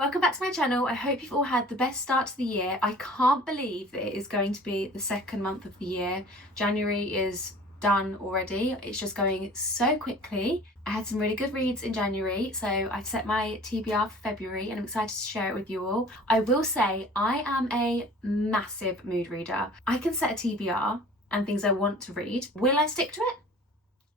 Welcome back to my channel. I hope you've all had the best start to the year. I can't believe that it is going to be the second month of the year. January is done already. It's just going so quickly. I had some really good reads in January, so I've set my TBR for February and I'm excited to share it with you all. I will say I am a massive mood reader. I can set a TBR and things I want to read. Will I stick to it?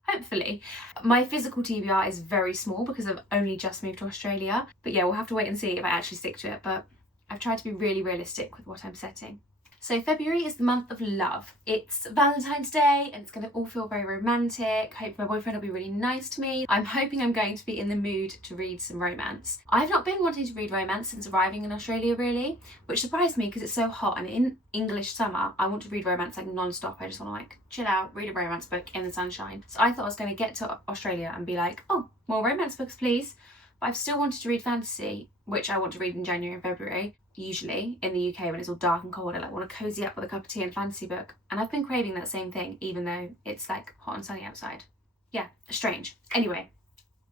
Hopefully. My physical TBR is very small because I've only just moved to Australia. But yeah, we'll have to wait and see if I actually stick to it. But I've tried to be really realistic with what I'm setting. So February is the month of love. It's Valentine's Day and it's going to all feel very romantic. Hope my boyfriend will be really nice to me. I'm hoping I'm going to be in the mood to read some romance. I've not been wanting to read romance since arriving in Australia really, which surprised me because it's so hot, and in English summer I want to read romance like non-stop. I just want to like chill out, read a romance book in the sunshine. So I thought I was going to get to Australia and be like, oh, more romance books please. But I've still wanted to read fantasy, which I want to read in January and February. Usually in the UK when it's all dark and cold, I like want to cozy up with a cup of tea and a fantasy book, and I've been craving that same thing even though it's like hot and sunny outside. Yeah, strange. Anyway,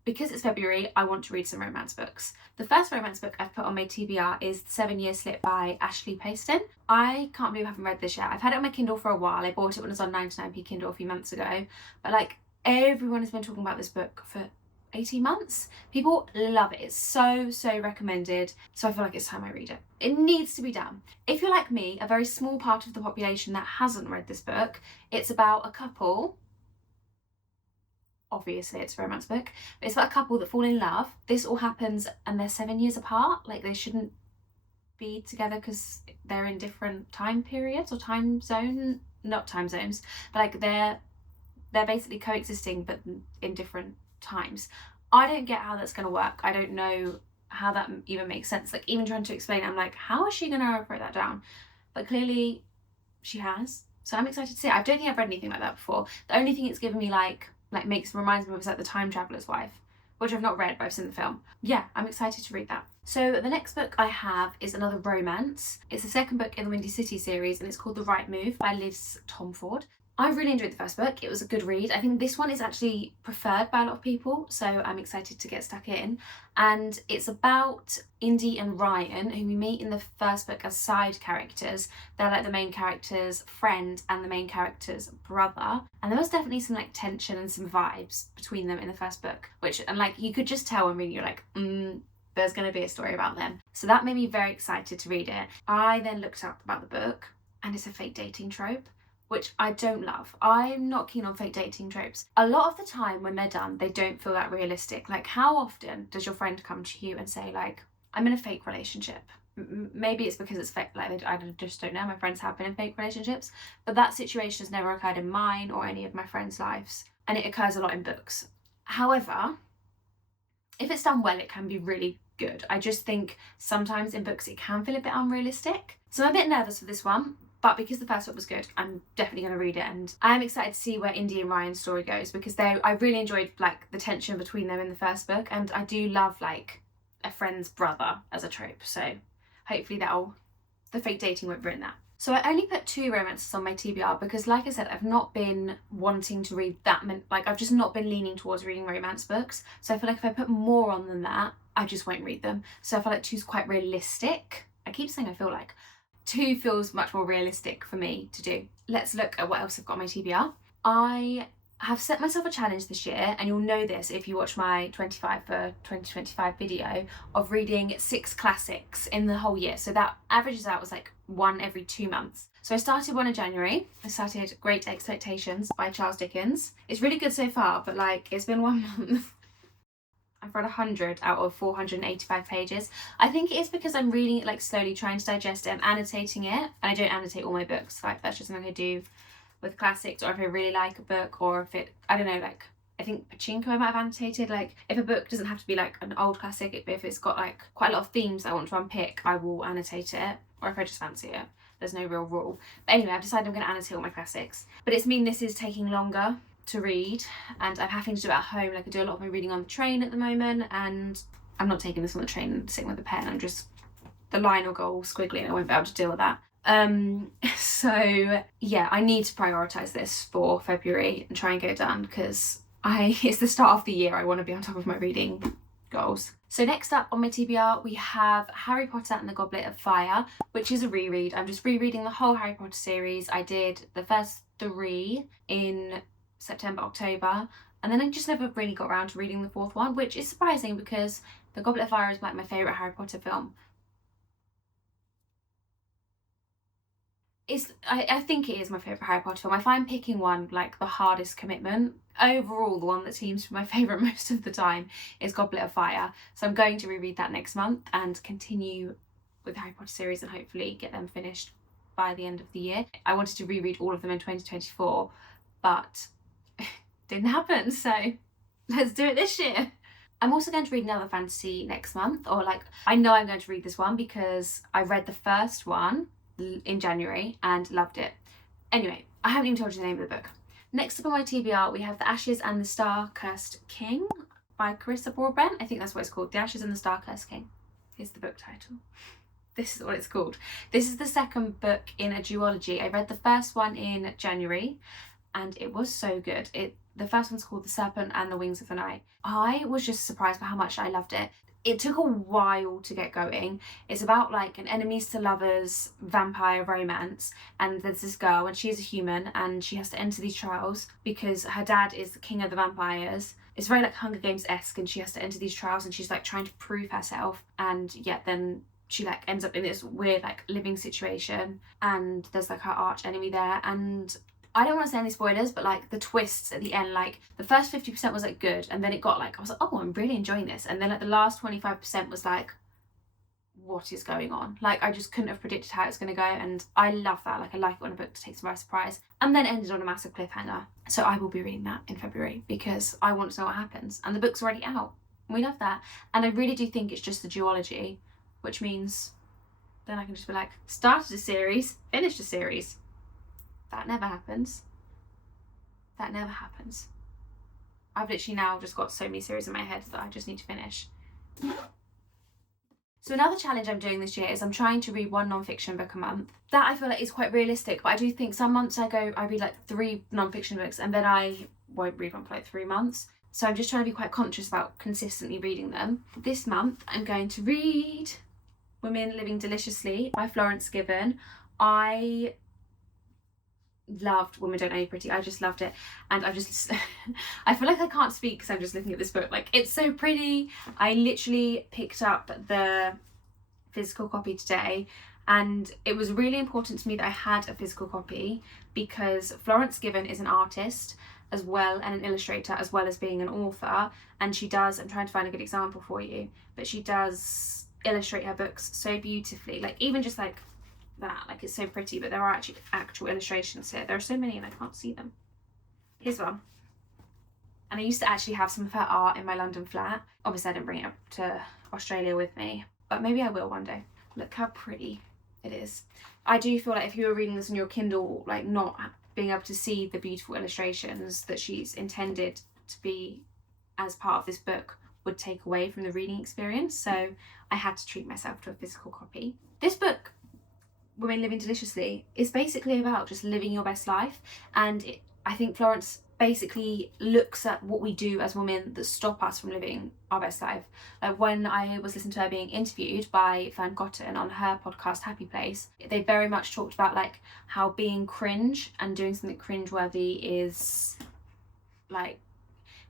because it's February, I want to read some romance books. The first romance book I've put on my TBR is The 7 Year Slip by Ashley Paston. I can't believe I haven't read this yet. I've had it on my Kindle for a while. I bought it when it was on 99p Kindle a few months ago, but like everyone has been talking about this book for 18 months. People love it. It's so recommended. So I feel like it's time I read it. It needs to be done. If you're like me, a very small part of the population that hasn't read this book, it's about a couple. Obviously it's a romance book, but it's about a couple that fall in love. This all happens and they're 7 years apart. Like they shouldn't be together because they're in different time periods or time zone, not time zones, but like they're basically coexisting but in different times. I don't get how that's going to work. I don't know how that even makes sense. Like even trying to explain it, I'm like, how is she going to break that down? But clearly she has. So I'm excited to see it. I don't think I've read anything like that before. The only thing it's given me reminds me of is like The Time Traveler's Wife, which I've not read, but I've seen the film. Yeah, I'm excited to read that. So the next book I have is another romance. It's the second book in the Windy City series and it's called The Right Move by Liz Tomford. I really enjoyed the first book. It was a good read. I think this one is actually preferred by a lot of people, so I'm excited to get stuck in. And it's about Indy and Ryan, who we meet in the first book as side characters. They're like the main character's friend and the main character's brother. And there was definitely some like tension and some vibes between them in the first book, and like you could just tell when reading, you're like, there's going to be a story about them. So that made me very excited to read it. I then looked up about the book and it's a fake dating trope, which I don't love. I'm not keen on fake dating tropes. A lot of the time when they're done, they don't feel that realistic. Like how often does your friend come to you and say like, I'm in a fake relationship? Maybe it's because it's fake, like I just don't know. My friends have been in fake relationships, but that situation has never occurred in mine or any of my friends' lives. And it occurs a lot in books. However, if it's done well, it can be really good. I just think sometimes in books, it can feel a bit unrealistic. So I'm a bit nervous for this one. But because the first book was good, I'm definitely going to read it, and I am excited to see where Indy and Ryan's story goes because I really enjoyed like the tension between them in the first book, and I do love like a friend's brother as a trope. So hopefully the fake dating won't ruin that. So I only put 2 romances on my TBR because, like I said, I've not been wanting to read that many. Like I've just not been leaning towards reading romance books. So I feel like if I put more on than that, I just won't read them. So I feel like 2's quite realistic. I keep saying I feel like. 2 feels much more realistic for me to do. Let's look at what else I've got on my TBR. I have set myself a challenge this year, and you'll know this if you watch my 25 for 2025 video, of reading 6 classics in the whole year. So that averages out as like 1 every 2 months. So I started one in January. I started Great Expectations by Charles Dickens. It's really good so far, but like it's been 1 month. I've read 100 out of 485 pages. I think it is because I'm reading it like slowly, trying to digest it and annotating it. And I don't annotate all my books. Like that's just something I do with classics, or if I really like a book, or if I don't know, like I think Pachinko I might have annotated. Like if a book doesn't have to be like an old classic, if it's got like quite a lot of themes I want to unpick, I will annotate it. Or if I just fancy it. There's no real rule. But anyway, I've decided I'm going to annotate all my classics. But it's mean this is taking longer to read, and I'm having to do it at home. Like I do a lot of my reading on the train at the moment, and I'm not taking this on the train and sitting with a pen. The line will go all squiggly and I won't be able to deal with that. So yeah, I need to prioritise this for February and try and get it done because it's the start of the year. I want to be on top of my reading goals. So next up on my TBR, we have Harry Potter and the Goblet of Fire, which is a reread. I'm just rereading the whole Harry Potter series. I did the first 3 in September, October, and then I just never really got around to reading the 4th one, which is surprising because the Goblet of Fire is like my favourite Harry Potter film. I think it is my favourite Harry Potter film. I find picking one like the hardest commitment. Overall, the one that seems to be my favourite most of the time is Goblet of Fire. So I'm going to reread that next month and continue with the Harry Potter series and hopefully get them finished by the end of the year. I wanted to reread all of them in 2024, but didn't happen, so let's do it this year. I'm also going to read another fantasy next month, or like, I know I'm going to read this one because I read the first one in January and loved it. Anyway, I haven't even told you the name of the book. Next up on my TBR, we have The Ashes and the Star-Cursed King by Carissa Broadbent. I think that's what it's called. The Ashes and the Star-Cursed King is the book title. This is what it's called. This is the second book in a duology. I read the first one in January and it was so good. The first one's called The Serpent and the Wings of the Night. I was just surprised by how much I loved it. It took a while to get going. It's about like an enemies to lovers vampire romance, and there's this girl and she's a human and she has to enter these trials because her dad is the king of the vampires. It's very like Hunger Games-esque, and she has to enter these trials and she's like trying to prove herself, and yet then she like ends up in this weird like living situation and there's like her arch enemy there. And I don't want to say any spoilers, but like the twists at the end, like the first 50% was like good, and then it got like, I was like, oh, I'm really enjoying this, and then like the last 25% was like, what is going on? Like I just couldn't have predicted how it's going to go, and I love that. Like I like it when a book takes me by surprise and then ended on a massive cliffhanger. So I will be reading that in February because I want to know what happens, and the book's already out. We love that, and I really do think it's just the duology, which means then I can just be like, started a series, finished a series. That never happens. That never happens. I've literally now just got so many series in my head that I just need to finish. So another challenge I'm doing this year is I'm trying to read 1 non-fiction book a month. That I feel like is quite realistic, but I do think some months I read like 3 non-fiction books and then I won't read one for like 3 months. So I'm just trying to be quite conscious about consistently reading them. This month I'm going to read Women Living Deliciously by Florence Given. I loved Women Don't Know You Pretty. I just loved it, and I've just I feel like I can't speak because I'm just looking at this book. Like, it's so pretty. I literally picked up the physical copy today, and it was really important to me that I had a physical copy because Florence Given is an artist as well and an illustrator as well as being an author, and she does, I'm trying to find a good example for you, but she does illustrate her books so beautifully. Like, even just like that, like, it's so pretty, but there are actually actual illustrations here. There are so many and I can't see them. Here's one. And I used to actually have some of her art in my London flat. Obviously I didn't bring it up to Australia with me, but maybe I will one day. Look how pretty it is. I do feel like if you were reading this on your Kindle, like not being able to see the beautiful illustrations that she's intended to be as part of this book would take away from the reading experience. So I had to treat myself to a physical copy. This book, Women Living Deliciously, is basically about just living your best life, and I think Florence basically looks at what we do as women that stop us from living our best life. Like, when I was listening to her being interviewed by Fern Cotton on her podcast Happy Place, they very much talked about like how being cringe and doing something cringeworthy is like,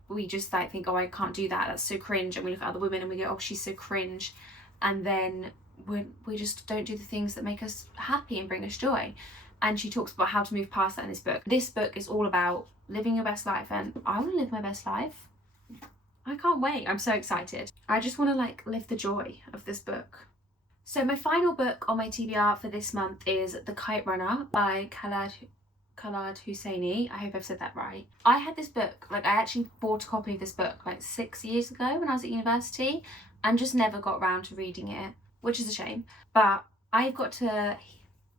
we just like think, oh, I can't do that, that's so cringe, and we look at other women and we go, oh, she's so cringe, and then we just don't do the things that make us happy and bring us joy. And she talks about how to move past that in this book. This book is all about living your best life, and I want to live my best life. I can't wait. I'm so excited. I just want to like live the joy of this book. So my final book on my TBR for this month is The Kite Runner by Khaled Hosseini. I hope I've said that right. I had this book, like I actually bought a copy of this book like 6 years ago when I was at university and just never got around to reading it, which is a shame. But I got to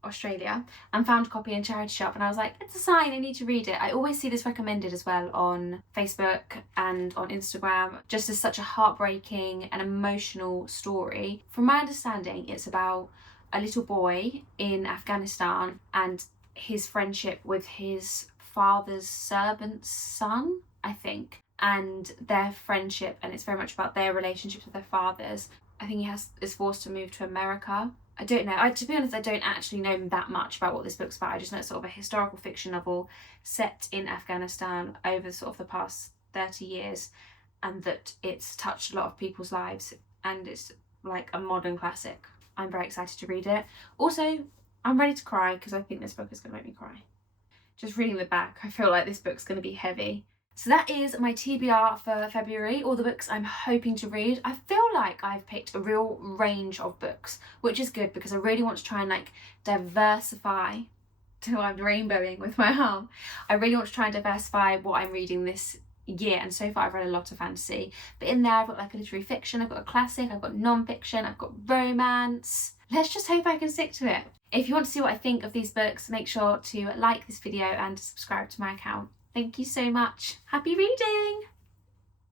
Australia and found a copy in charity shop, and I was like, it's a sign, I need to read it. I always see this recommended as well on Facebook and on Instagram, just as such a heartbreaking and emotional story. From my understanding, it's about a little boy in Afghanistan and his friendship with his father's servant's son, I think. and their friendship, and it's very much about their relationships with their fathers. I think he is forced to move to America. I don't know. To be honest, I don't actually know that much about what this book's about. I just know it's sort of a historical fiction novel set in Afghanistan over sort of the past 30 years, and that it's touched a lot of people's lives, and it's like a modern classic. I'm very excited to read it. Also, I'm ready to cry because I think this book is going to make me cry. Just reading the back, I feel like this book's going to be heavy. So that is my TBR for February, all the books I'm hoping to read. I feel like I've picked a real range of books, which is good because I really want to try and like diversify. I'm rainbowing with my arm. I really want to try and diversify what I'm reading this year, and so far I've read a lot of fantasy. But in there I've got like a literary fiction, I've got a classic, I've got non-fiction, I've got romance. Let's just hope I can stick to it. If you want to see what I think of these books, make sure to like this video and subscribe to my account. Thank you so much. Happy reading!